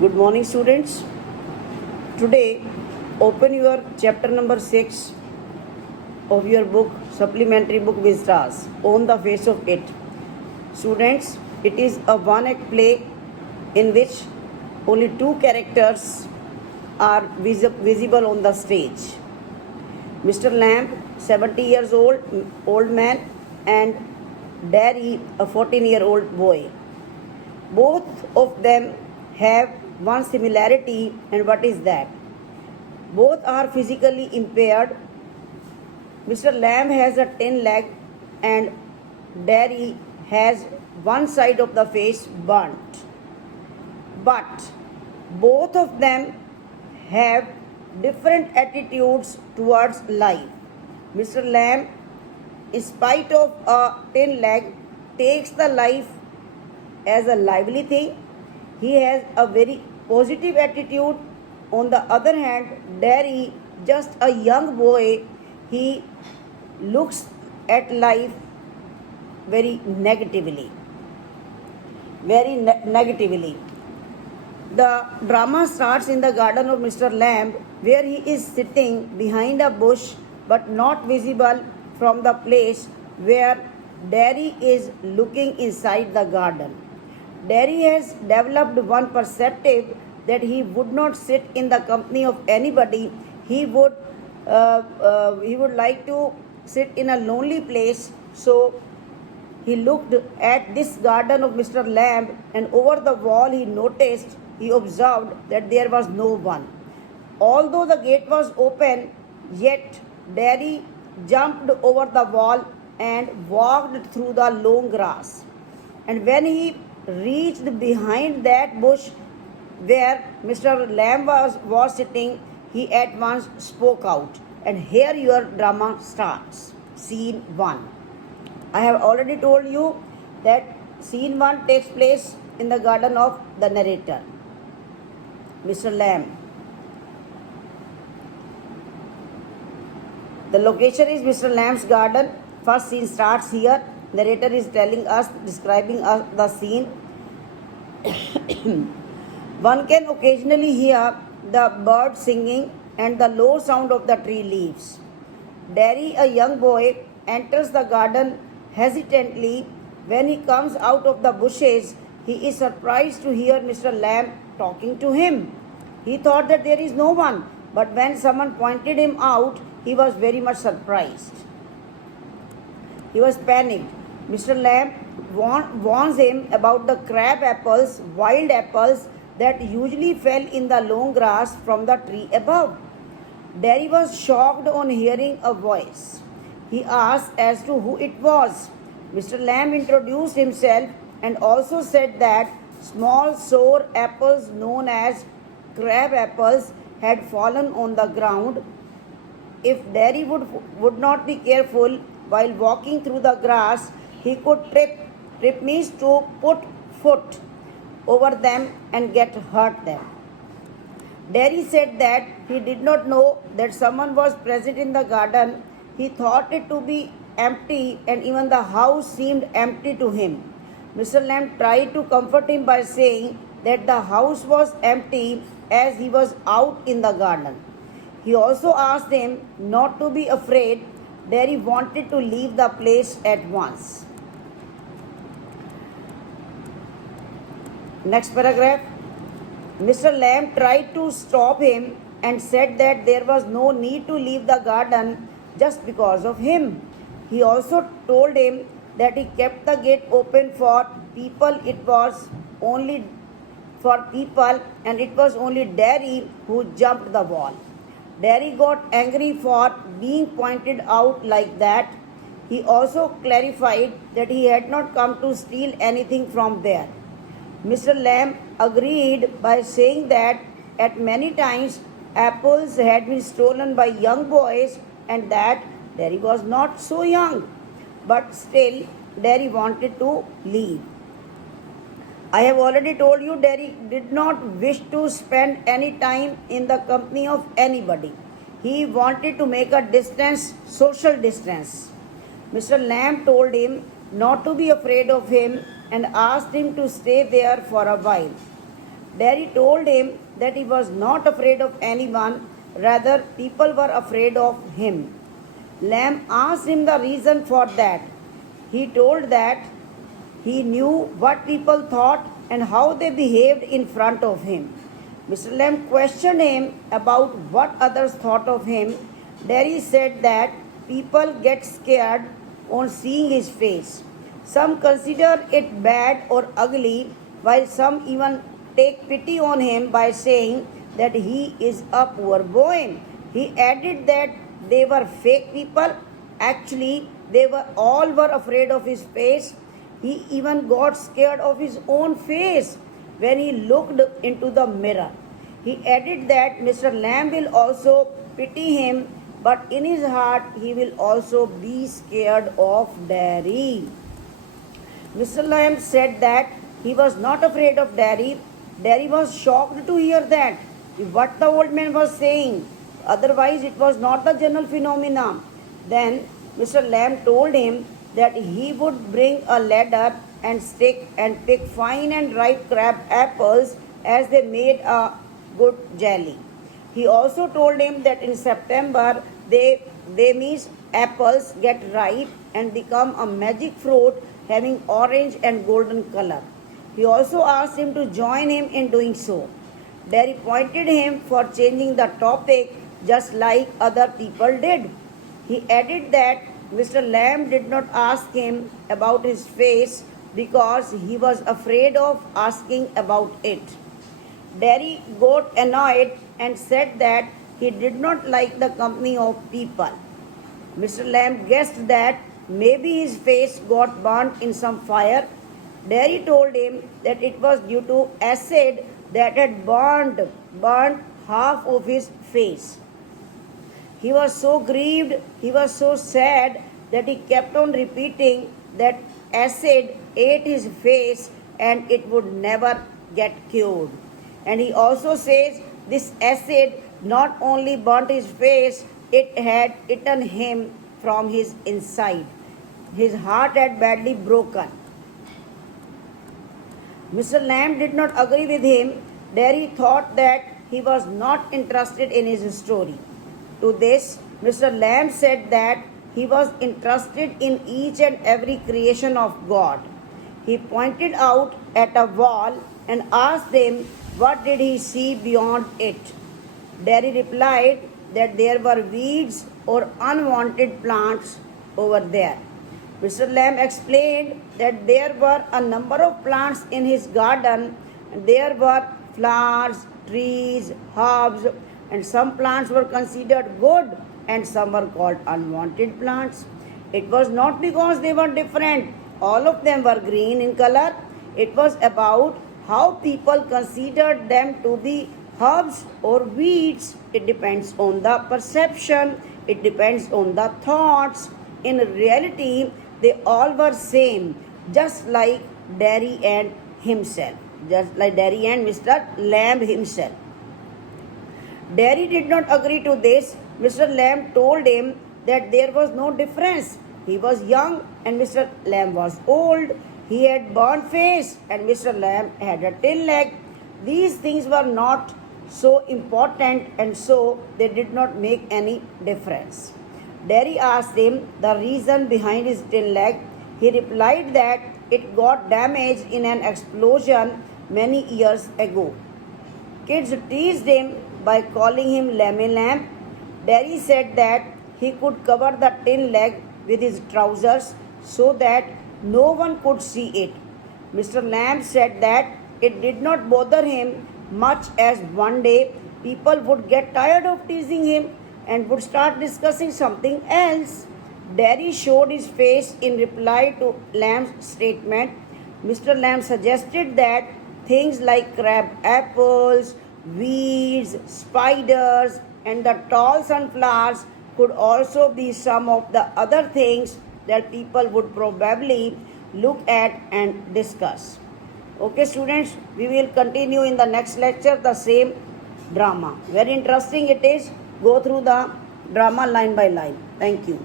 Good morning, students. Today, open your chapter number 6 of your book, supplementary book Vistas, On the Face of It. Students, it is a one-act play in which only two characters are visible on the stage. Mr. Lamb, 70 years old man, and Derry, a 14-year-old boy. Both of them have one similarity, and what is that? Both are physically impaired. Mr. Lamb has a 10 leg and Derry has one side of the face burnt. But both of them have different attitudes towards life. Mr. Lamb, in spite of a 10 leg, takes the life as a lively thing. He has a very positive attitude. On the other hand, Derry, just a young boy, he looks at life very negatively. The drama starts in the garden of Mr. Lamb, where he is sitting behind a bush but not visible from the place where Derry is looking inside the garden. Derry has developed one perspective that he would not sit in the company of anybody. He would like to sit in a lonely place. So he looked at this garden of Mr. Lamb, and over the wall he observed that there was no one. Although the gate was open, yet Derry jumped over the wall and walked through the long grass. And when he reached behind that bush where Mr. Lamb was sitting, he at once spoke out. And here your drama starts. Scene 1. I have already told you that scene 1 takes place in the garden of the narrator, Mr. Lamb. The location is Mr. Lamb's garden. First scene starts here. Narrator is describing the scene. One can occasionally hear the birds singing and the low sound of the tree leaves. Derry, a young boy, enters the garden hesitantly. When he comes out of the bushes, he is surprised to hear Mr. Lamb talking to him. He thought that there is no one, but when someone pointed him out, he was very much surprised. He was panicked. Mr. Lamb warns him about the crab apples, wild apples that usually fell in the long grass from the tree above. Derry was shocked on hearing a voice. He asked as to who it was. Mr. Lamb introduced himself and also said that small sour apples known as crab apples had fallen on the ground. If Derry would not be careful while walking through the grass, he could trip means to put foot over them and get hurt them. Derry said that he did not know that someone was present in the garden. He thought it to be empty, and even the house seemed empty to him. Mr. Lamb tried to comfort him by saying that the house was empty as he was out in the garden. He also asked him not to be afraid. Derry wanted to leave the place at once. Next paragraph. Mr. Lamb tried to stop him and said that there was no need to leave the garden just because of him. He also told him that he kept the gate open for people. It was only Derry who jumped the wall. Derry got angry for being pointed out like that. He also clarified that he had not come to steal anything from there. Mr. Lamb agreed by saying that at many times apples had been stolen by young boys and that Derry was not so young. But still, Derry wanted to leave. I have already told you Derry did not wish to spend any time in the company of anybody. He wanted to make a distance, social distance. Mr. Lamb told him not to be afraid of him and asked him to stay there for a while. Derry told him that he was not afraid of anyone, rather, people were afraid of him. Lamb asked him the reason for that. He told that he knew what people thought and how they behaved in front of him. Mr. Lamb questioned him about what others thought of him. Derry said that people get scared on seeing his face. Some consider it bad or ugly, while some even take pity on him by saying that he is a poor boy. He added that they were fake people. Actually, they were all were afraid of his face. He even got scared of his own face when he looked into the mirror. He added that Mr. Lamb will also pity him, but in his heart he will also be scared of Derry. Mr. Lamb said that he was not afraid of Derry. Derry was shocked to hear that, what the old man was saying. Otherwise, it was not the general phenomena. Then Mr. Lamb told him that he would bring a ladder and stick and pick fine and ripe crab apples as they made a good jelly. He also told him that in September they means apples get ripe and become a magic fruit having orange and golden color. He also asked him to join him in doing so. Derry pointed him for changing the topic just like other people did. He added that Mr. Lamb did not ask him about his face because he was afraid of asking about it. Derry got annoyed and said that he did not like the company of people. Mr. Lamb guessed that maybe his face got burnt in some fire. Derry told him that it was due to acid that had burnt half of his face. He was so grieved, he was so sad that he kept on repeating that acid ate his face and it would never get cured. And he also says this acid not only burnt his face, it had eaten him from his inside. His heart had badly broken. Mr. Lamb did not agree with him. Derry thought that he was not interested in his story. To this, Mr. Lamb said that he was interested in each and every creation of God. He pointed out at a wall and asked him what did he see beyond it. Derry replied that there were weeds or unwanted plants over there. Mr. Lamb explained that there were a number of plants in his garden. There were flowers, trees, herbs, and some plants were considered good and some were called unwanted plants. It was not because they were different, all of them were green in color. It was about how people considered them to be herbs or weeds. It depends on the perception, it depends on the thoughts. In reality, they all were same, just like Derry and himself, just like Derry and Mr. Lamb himself. Derry did not agree to this. Mr. Lamb told him that there was no difference. He was young and Mr. Lamb was old. He had burnt face and Mr. Lamb had a tin leg. These things were not so important and so they did not make any difference. Derry asked him the reason behind his tin leg. He replied that it got damaged in an explosion many years ago. Kids teased him by calling him Lammy Lamb. Derry said that he could cover the tin leg with his trousers so that no one could see it. Mr. Lamb said that it did not bother him much as one day people would get tired of teasing him and would start discussing something else. Derry showed his face in reply to Lamb's statement. Mr. Lamb suggested that things like crab apples, weeds, spiders, and the tall sunflowers could also be some of the other things that people would probably look at and discuss. Okay, students, we will continue in the next lecture the same drama. Very interesting it is. Go through the drama line by line. Thank you.